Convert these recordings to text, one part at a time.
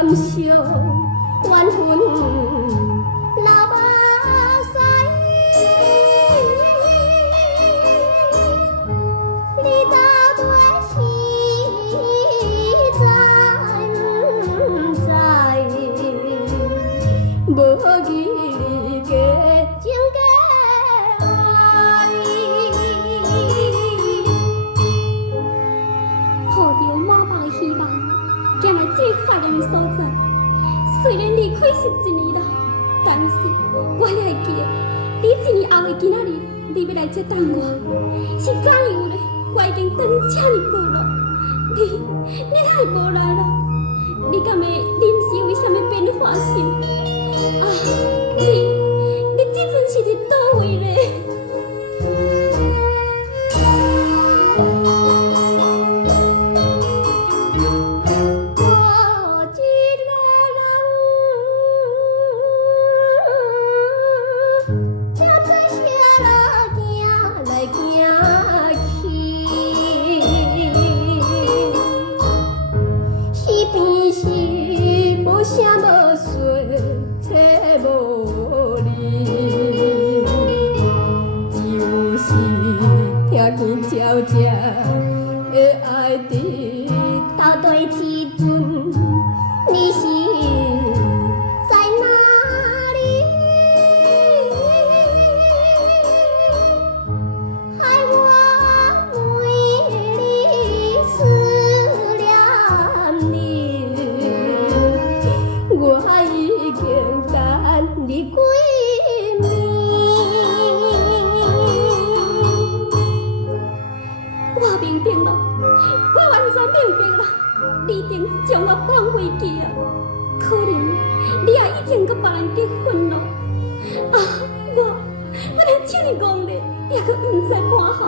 感伤怨恨流目屎，你到底是知不知？无疑你假情假爱，抱着满腹的希望，行来这怀念的所在。虽然离开是一年啦，但是我也会记咧。你一年后的今仔日，你要来这等我，是怎样呢？我已经等这呢久咯，你那会无来咯？你敢会临时有什么变化是？啊，你这阵是伫倒位咧？无声无说，切无离，只有是听见鸟隻塊哀啼。到底這拵你是在哪裡？害我每日思念你，我已經等你歸暝。我明白了，我完全明白了，你一定將我放回去啊！可能你也已經甲別人結婚了啊！我連這麼戆咧，也閣毋知半項，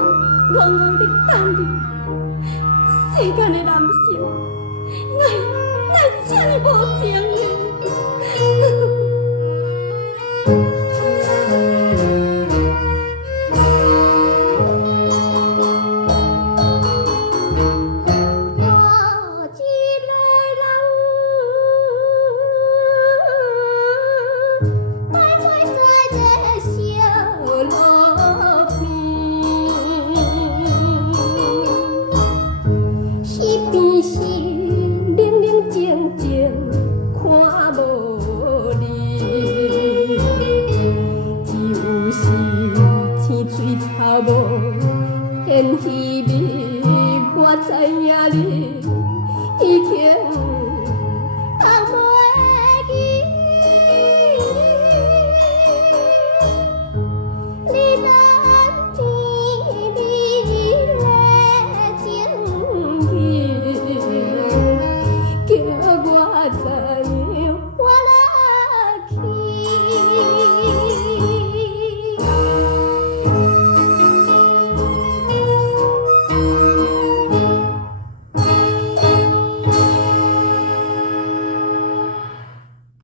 戇戇地等你。世間的男性，愛這麼無情呢？现稀微，我知影你已经放袂记，你等天美丽的情意，